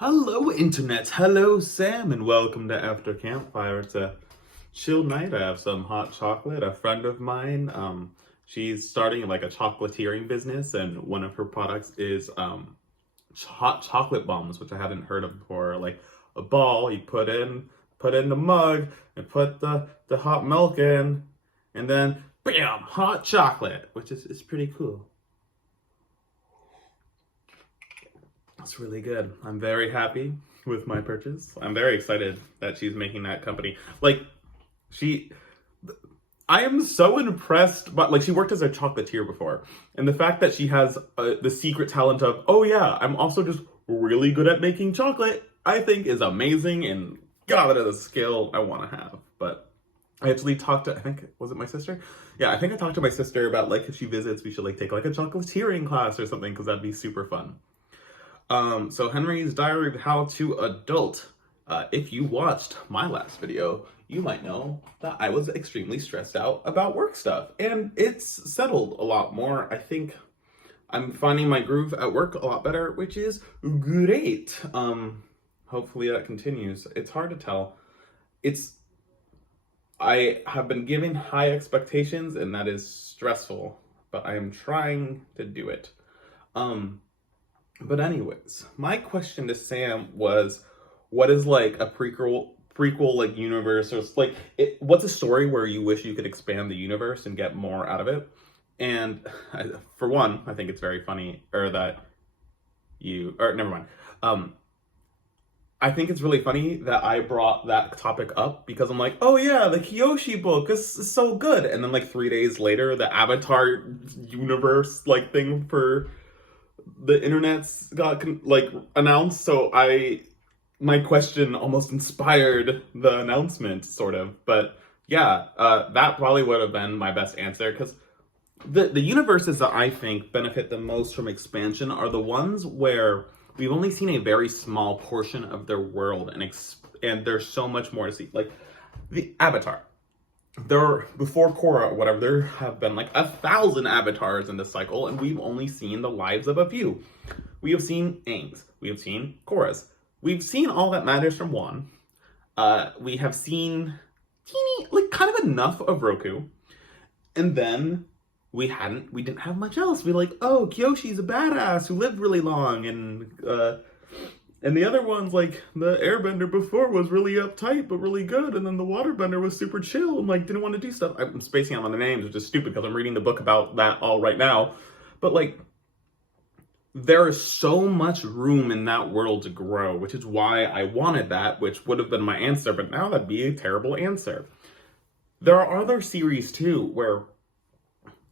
Hello, Internet. Hello, Sam, and welcome to After Campfire. It's a chill night. I have some hot chocolate. A friend of mine, she's starting like a chocolatiering business, and one of her products is hot chocolate bombs, which I hadn't heard of before. Like a ball, you put in the mug, and put the hot milk in, and then bam, hot chocolate, which is pretty cool. It's really good. I'm very happy with my purchase. I'm very excited that she's making that company. She, I am so impressed. But like, she worked as a chocolatier before, and the fact that she has the secret talent of, oh yeah, I'm also just really good at making chocolate, I think is amazing. And God, that is a skill I want to have. But I actually talked to, I think, was it my sister? Yeah, I think I talked to my sister about like if she visits, we should like take like a chocolatiering class or something because that'd be super fun. So Henry's Diary of How to Adult. If you watched my last video, you might know that I was extremely stressed out about work stuff, and it's settled a lot more. I think I'm finding my groove at work a lot better, which is great. Hopefully that continues. It's hard to tell. It's I have been given high expectations, and that is stressful, but I am trying to do it. Um, but anyways, my question to Sam was, what is like a prequel like universe or like what's a story where you wish you could expand the universe and get more out of it? And for one, I think it's very funny or that you or never mind. Um, I think it's really funny that I brought that topic up because I'm like, oh yeah, the Kyoshi book is so good, and then like 3 days later, the Avatar universe like thing for the internet's got like announced. So my question almost inspired the announcement, sort of. But yeah, that probably would have been my best answer because the universes that I think benefit the most from expansion are the ones where we've only seen a very small portion of their world, and there's so much more to see. Like the Avatar, there before Korra or whatever, there have been like 1,000 avatars in this cycle, and we've only seen the lives of a few. We have seen Aang's, we have seen Korra's, we've seen all that matters from one. We have seen teeny, like kind of enough of Roku, and then we didn't have much else. We like, oh, Kyoshi's a badass who lived really long, and the other ones, like the airbender before was really uptight but really good, and then the waterbender was super chill and like didn't want to do stuff. I'm spacing out on the names, which is stupid because I'm reading the book about that all right now. But like there is so much room in that world to grow, which is why I wanted that, which would have been my answer, but now that'd be a terrible answer. There are other series too where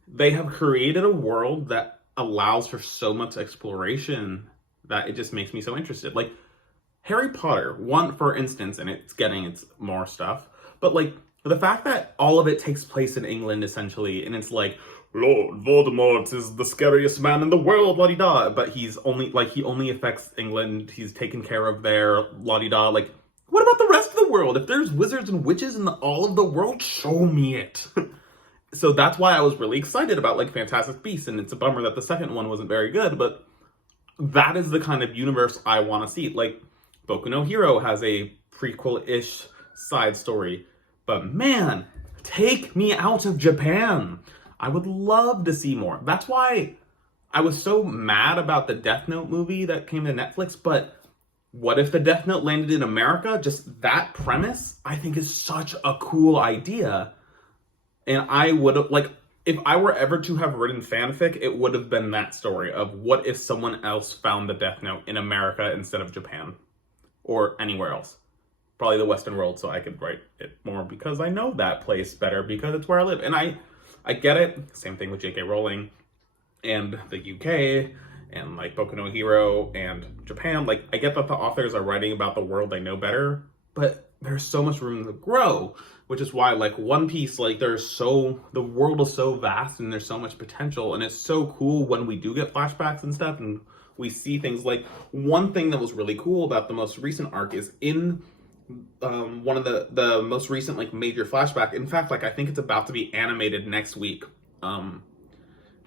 they have created a world that allows for so much exploration that it just makes me so interested. Like Harry Potter, one for instance, and it's getting its more stuff, but like the fact that all of it takes place in England essentially, and it's like Lord Voldemort is the scariest man in the world, la di da, but he only affects England. He's taken care of there, la di da. Like, what about the rest of the world? If there's wizards and witches in all of the world, show me it. So that's why I was really excited about like Fantastic Beasts, and it's a bummer that the second one wasn't very good, but that is the kind of universe I want to see. Like, Boku no Hero has a prequel-ish side story, but man, take me out of Japan. I would love to see more. That's why I was so mad about the Death Note movie that came to Netflix, but what if the Death Note landed in America? Just that premise, I think is such a cool idea. And I would have, like, if I were ever to have written fanfic, it would have been that story of what if someone else found the Death Note in America instead of Japan or anywhere else. Probably the Western world, so I could write it more because I know that place better because it's where I live. And I get it. Same thing with J.K. Rowling and the UK and like Boku no Hero and Japan. Like, I get that the authors are writing about the world they know better, but there's so much room to grow, which is why like One Piece, like the world is so vast and there's so much potential, and it's so cool when we do get flashbacks and stuff and we see things. Like, one thing that was really cool about the most recent arc is in one of the most recent like major flashback. In fact, like I think it's about to be animated next week.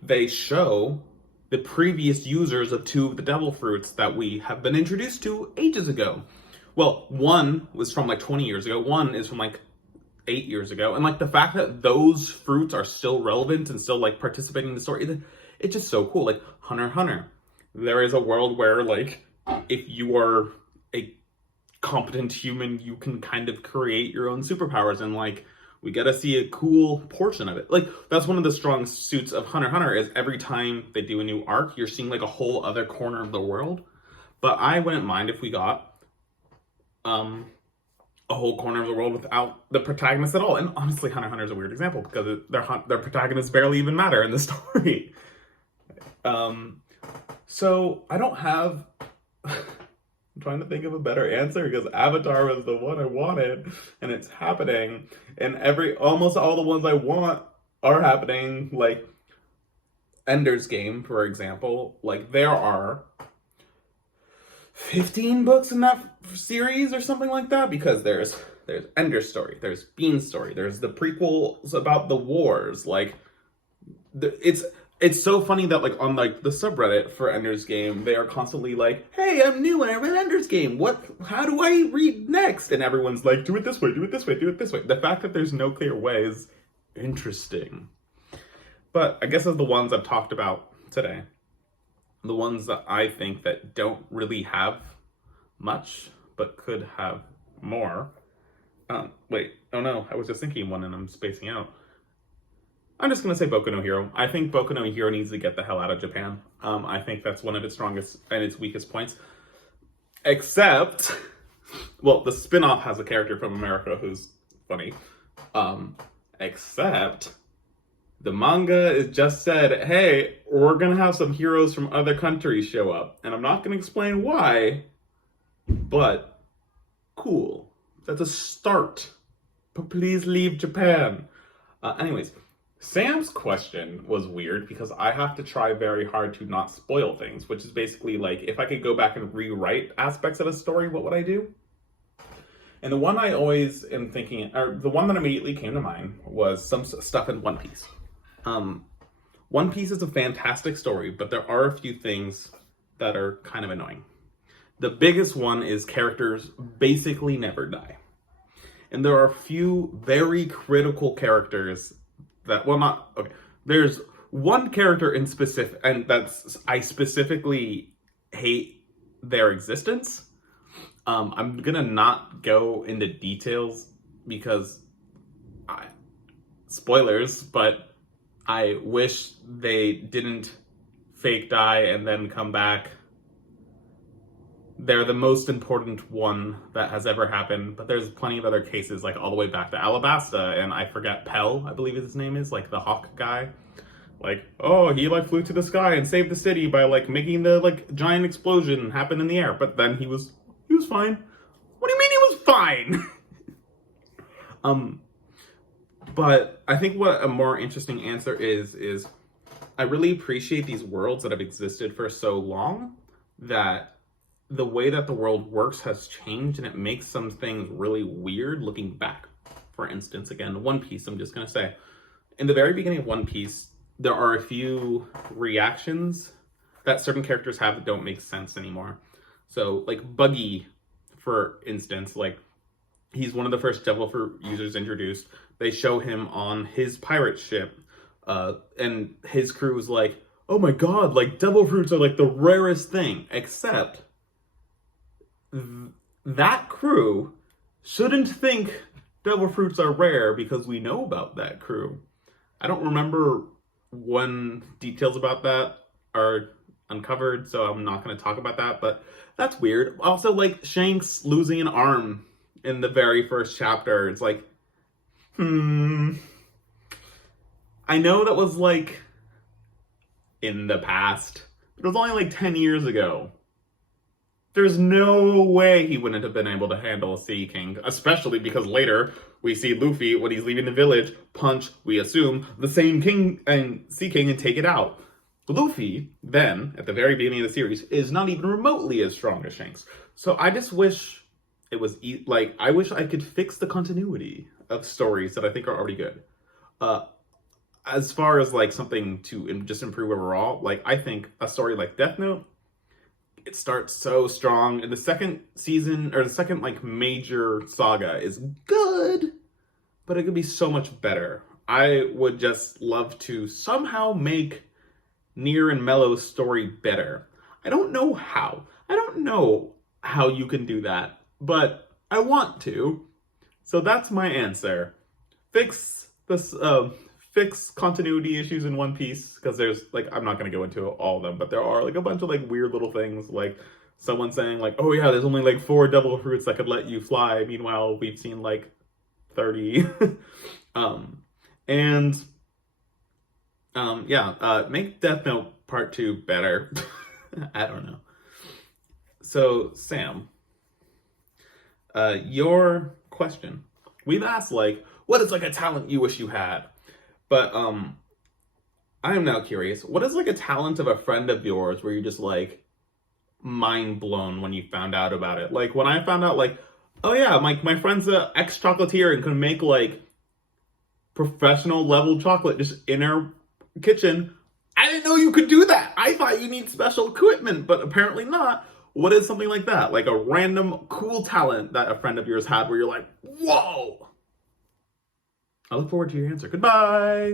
They show the previous users of two of the devil fruits that we have been introduced to ages ago. Well, one was from like 20 years ago, one is from like 8 years ago, and like the fact that those fruits are still relevant and still like participating in the story, it's just so cool. Like Hunter x Hunter, there is a world where like if you are a competent human, you can kind of create your own superpowers, and like we get to see a cool portion of it. Like that's one of the strong suits of Hunter x Hunter is every time they do a new arc, you're seeing like a whole other corner of the world. But I wouldn't mind if we got a whole corner of the world without the protagonist at all. And honestly, Hunter x Hunter is a weird example because their protagonists barely even matter in the story. So I don't have. I'm trying to think of a better answer because Avatar was the one I wanted, and it's happening. And almost all the ones I want are happening. Like Ender's Game, for example. Like there are 15 books in that series or something like that, because there's Ender's Story, there's Bean's Story, there's the prequels about the wars. Like it's so funny that like on like the subreddit for Ender's Game, they are constantly like, hey, I'm new and I read Ender's Game, how do I read next? And everyone's like, do it this way, do it this way, do it this way. The fact that there's no clear way is interesting. But I guess as the ones I've talked about today, the ones that I think that don't really have much, but could have more. Wait, oh no, I was just thinking one and I'm spacing out. I'm just going to say Boku no Hero. I think Boku no Hero needs to get the hell out of Japan. I think that's one of its strongest and its weakest points. Except, well, the spin-off has a character from America who's funny. Except the manga is just said, hey, we're going to have some heroes from other countries show up. And I'm not going to explain why, but cool. That's a start. But please leave Japan. Anyways, Sam's question was weird because I have to try very hard to not spoil things, which is basically like, if I could go back and rewrite aspects of a story, what would I do? And the one I always am thinking, or the one that immediately came to mind was some stuff in One Piece. One Piece is a fantastic story, but there are a few things that are kind of annoying. The biggest one is characters basically never die. And there are a few very critical characters that, well, not, okay. There's one character in specific, and I specifically hate their existence. I'm gonna not go into details because spoilers, but I wish they didn't fake die and then come back. They're the most important one that has ever happened, but there's plenty of other cases, like all the way back to Alabasta, and I forget, Pell, I believe his name is, like the hawk guy. Like, oh, he like flew to the sky and saved the city by like making the like giant explosion happen in the air, but then he was fine. What do you mean he was fine? But I think what a more interesting answer is I really appreciate these worlds that have existed for so long that the way that the world works has changed, and it makes some things really weird looking back. For instance, again, One Piece, I'm just going to say, in the very beginning of One Piece, there are a few reactions that certain characters have that don't make sense anymore. So, like Buggy, for instance, like, he's one of the first Devil Fruit users introduced. They show him on his pirate ship, and his crew is like, oh my god, like, Devil Fruits are like the rarest thing, except that crew shouldn't think Devil Fruits are rare because we know about that crew. I don't remember when details about that are uncovered, so I'm not going to talk about that, but that's weird. Also, like, Shanks losing an arm in the very first chapter, it's like, I know that was, like, in the past, but it was only, like, 10 years ago. There's no way he wouldn't have been able to handle a Sea King, especially because later we see Luffy, when he's leaving the village, punch, we assume, the same king and Sea King and take it out. Luffy, then, at the very beginning of the series, is not even remotely as strong as Shanks. So I just wish it was, I wish I could fix the continuity of stories that I think are already good. as far as like something to just improve overall, like I think a story like Death Note, it starts so strong, and the second season or the second like major saga is good, but it could be so much better. I would just love to somehow make Nier and Mellow's story better. I don't know how. I don't know how you can do that, but I want to. So that's my answer. Fix this. Fix continuity issues in One Piece, because there's like, I'm not going to go into all of them, but there are like a bunch of like weird little things, like someone saying like, oh yeah, there's only like 4 devil fruits that could let you fly, meanwhile we've seen like 30. And yeah, make Death Note Part 2 better. I don't know. So Sam, your question, we've asked like, what is like a talent you wish you had? But I am now curious. What is like a talent of a friend of yours where you're just like mind blown when you found out about it? Like when I found out, like, oh yeah, my friend's a ex chocolatier and can make like professional level chocolate just in her kitchen. I didn't know you could do that. I thought you need special equipment, but apparently not. What is something like that? Like a random cool talent that a friend of yours had where you're like, whoa. I look forward to your answer. Goodbye.